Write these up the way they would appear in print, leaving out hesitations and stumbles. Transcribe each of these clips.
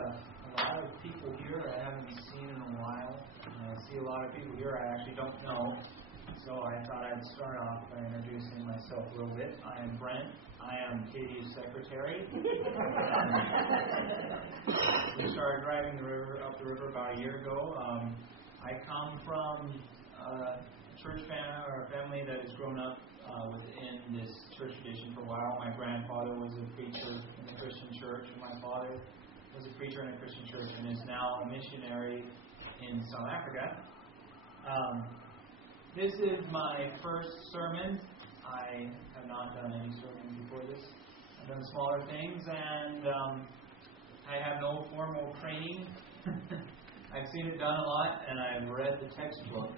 a lot of people here I haven't seen in a while. And I see a lot of people here I actually don't know. So I thought I'd start off by introducing myself a little bit. I am Brent. I am Katie's secretary. We started driving up the river about a year ago. I come from a church family that has grown up within this church tradition for a while. My grandfather was a preacher in the Christian church, and my father was a preacher in a Christian church and is now a missionary in South Africa. This is my first sermon. I have not done any sermons before this. I've done smaller things, and I have no formal training. I've seen it done a lot, and I've read the textbook.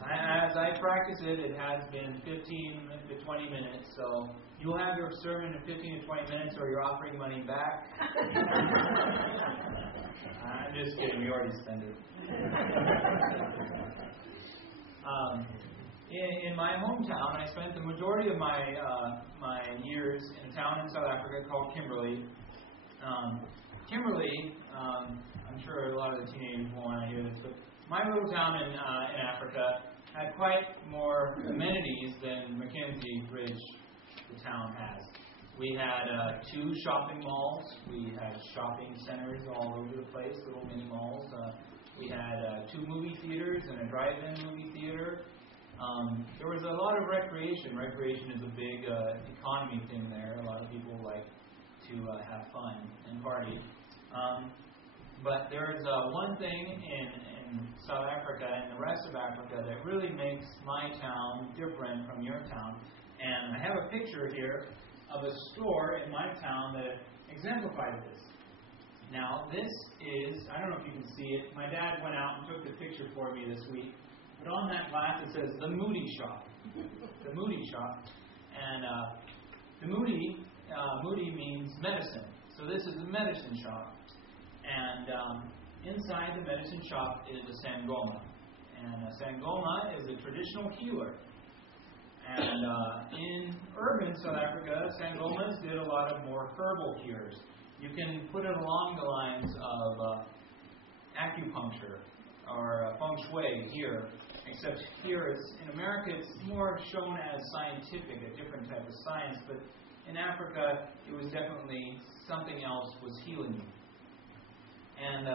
But as I practice it, it has been 15 to 20 minutes. So you'll have your sermon in 15 to 20 minutes, or you're offering money back. I'm just kidding. We already spent it. In my hometown, I spent the majority of my years in a town in South Africa called Kimberley. Kimberley, I'm sure a lot of the teenagers will want to hear this, but my little town in Africa had quite more amenities than McKenzie Bridge, the town, has. We had 2 shopping malls. We had shopping centers all over the place, little mini malls. We had 2 movie theaters and a drive-in movie theater. There was a lot of recreation. Recreation is a big economy thing there. A lot of people like to have fun and party. But there's one thing in South Africa and the rest of Africa that really makes my town different from your town. And I have a picture here of a store in my town that exemplifies this. Now, this is, I don't know if you can see it. My dad went out and took the picture for me this week. But on that glass it says the Moody Shop. The Moody Shop. And the Moody means medicine. So this is a medicine shop. And inside the medicine shop is a Sangoma. And a Sangoma is a traditional healer. And in urban South Africa, Sangomas did a lot of more herbal cures. You can put it along the lines of acupuncture or feng shui here, except here in America it's more shown as scientific, a different type of science, but in Africa it was definitely something else was healing you. And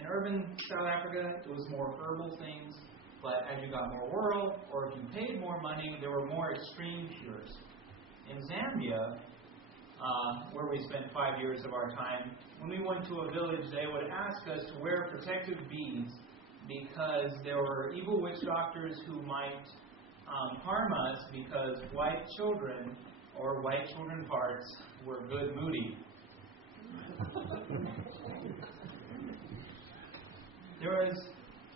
in urban South Africa it was more herbal things, but as you got more rural, or if you paid more money, there were more extreme cures. In Zambia, where we spent 5 years of our time, when we went to a village, they would ask us to wear protective beads because there were evil witch doctors who might harm us because white children or white children parts were good moody.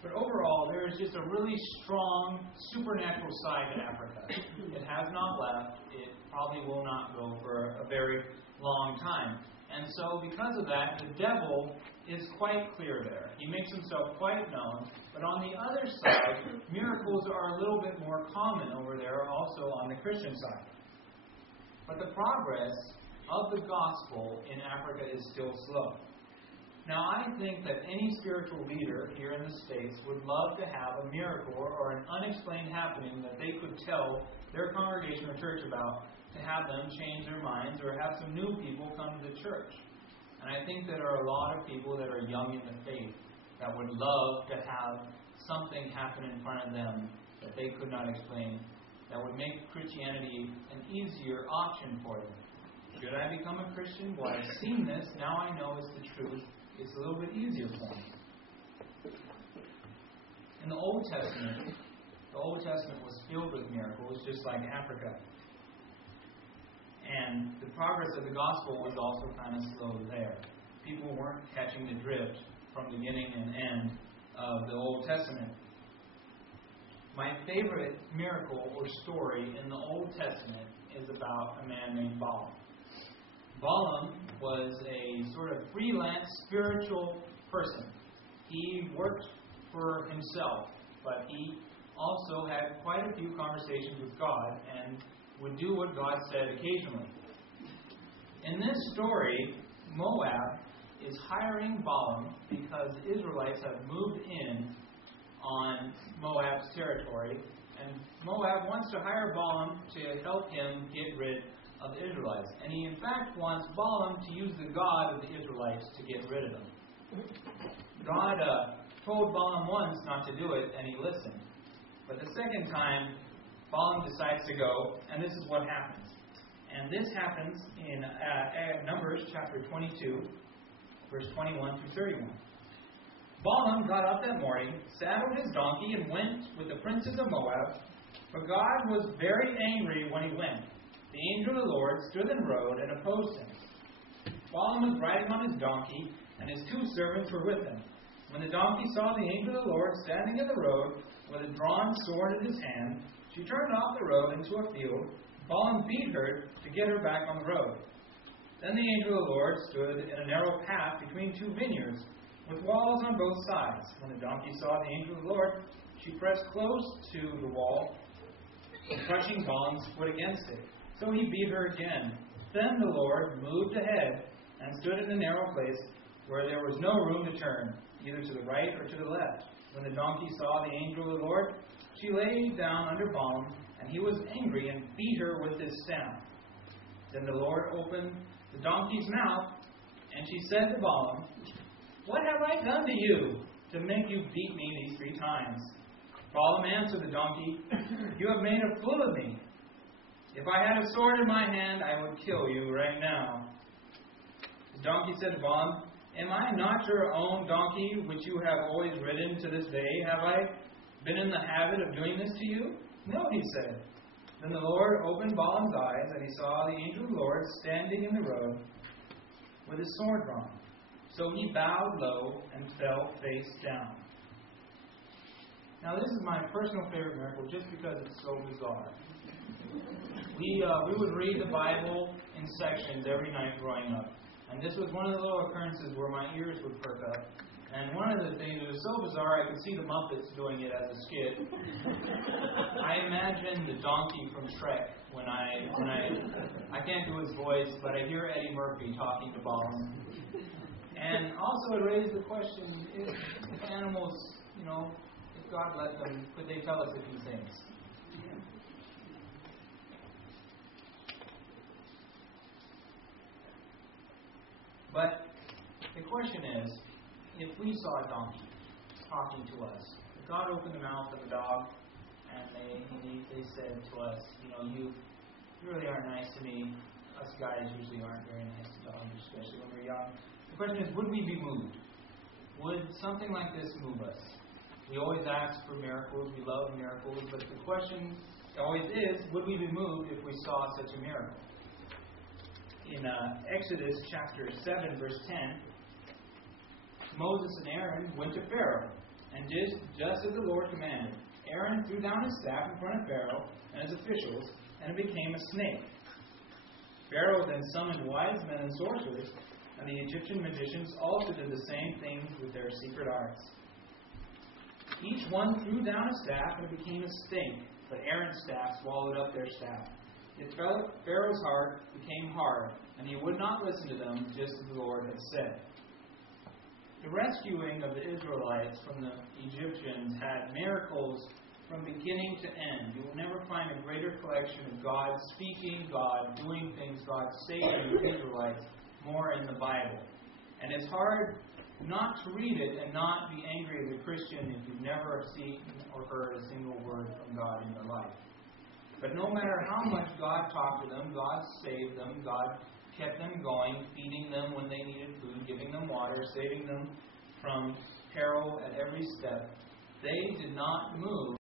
But overall, there is just a really strong supernatural side to Africa. It has not left. It probably will not go for a very long time. And so because of that, the devil is quite clear there. He makes himself quite known. But on the other side, miracles are a little bit more common over there, also on the Christian side. But the progress of the gospel in Africa is still slow. Now, I think that any spiritual leader here in the States would love to have a miracle or an unexplained happening that they could tell their congregation or church about to have them change their minds or have some new people come to the church. And I think there are a lot of people that are young in the faith that would love to have something happen in front of them that they could not explain that would make Christianity an easier option for them. Should I become a Christian? Well, I've seen this. Now I know it's the truth. It's a little bit easier for me. In the Old Testament was filled with miracles, just like Africa. And the progress of the gospel was also kind of slow there. People weren't catching the drift from beginning and end of the Old Testament. My favorite miracle or story in the Old Testament is about a man named Balaam. Balaam was a sort of freelance spiritual person. He worked for himself, but he also had quite a few conversations with God and would do what God said occasionally. In this story, Moab is hiring Balaam because the Israelites have moved in on Moab's territory, and Moab wants to hire Balaam to help him get rid of the Israelites. And he in fact wants Balaam to use the God of the Israelites to get rid of them. God told Balaam once not to do it, and he listened. But the second time, Balaam decides to go, and this is what happens. And this happens in Numbers chapter 22, verse 21 through 31. Balaam got up that morning, saddled his donkey, and went with the princes of Moab. But God was very angry when he went. The angel of the Lord stood in the road and opposed him. Balaam was riding on his donkey, and his 2 servants were with him. When the donkey saw the angel of the Lord standing in the road with a drawn sword in his hand, she turned off the road into a field. Balaam beat her to get her back on the road. Then the angel of the Lord stood in a narrow path between 2 vineyards, with walls on both sides. When the donkey saw the angel of the Lord, she pressed close to the wall, crushing Balaam's foot against it. So he beat her again. Then the Lord moved ahead and stood in a narrow place where there was no room to turn, either to the right or to the left. When the donkey saw the angel of the Lord, she lay down under Balaam, and he was angry and beat her with his staff. Then the Lord opened the donkey's mouth, and she said to Balaam, "What have I done to you to make you beat me these 3 times?" Balaam answered the donkey, "You have made a fool of me. If I had a sword in my hand, I would kill you right now." The donkey said to Balaam, "Am I not your own donkey, which you have always ridden to this day? Have I been in the habit of doing this to you?" "No," he said. Then the Lord opened Balaam's eyes, and he saw the angel of the Lord standing in the road with his sword drawn. So he bowed low and fell face down. Now this is my personal favorite miracle just because it's so bizarre. We would read the Bible in sections every night growing up. And this was one of the little occurrences where my ears would perk up. And one of the things, it was so bizarre, I could see the Muppets doing it as a skit. I imagine the donkey from Shrek when I can't do his voice, but I hear Eddie Murphy talking to Balaam. And also it raised the question, if animals, if God let them, could they tell us a few things? But the question is, if we saw a donkey talking to us, if God opened the mouth of a dog and they said to us, you really are nice to me. Us guys usually aren't very nice to dogs, especially when we're young. The question is, would we be moved? Would something like this move us? We always ask for miracles. We love miracles. But the question always is, would we be moved if we saw such a miracle? In Exodus chapter 7, verse 10, Moses and Aaron went to Pharaoh and did just as the Lord commanded. Aaron threw down his staff in front of Pharaoh and his officials, and it became a snake. Pharaoh then summoned wise men and sorcerers, and the Egyptian magicians also did the same things with their secret arts. Each one threw down a staff, and it became a snake, but Aaron's staff swallowed up their staff. Yet Pharaoh's heart became hard, and he would not listen to them, just as the Lord had said. The rescuing of the Israelites from the Egyptians had miracles from beginning to end. You will never find a greater collection of God speaking, God doing things, God saving the Israelites more in the Bible. And it's hard not to read it and not be angry as a Christian if you've never seen or heard a single word from God in your life. But no matter how much God talked to them, God saved them, God kept them going, feeding them when they needed food, giving them water, saving them from peril at every step. They did not move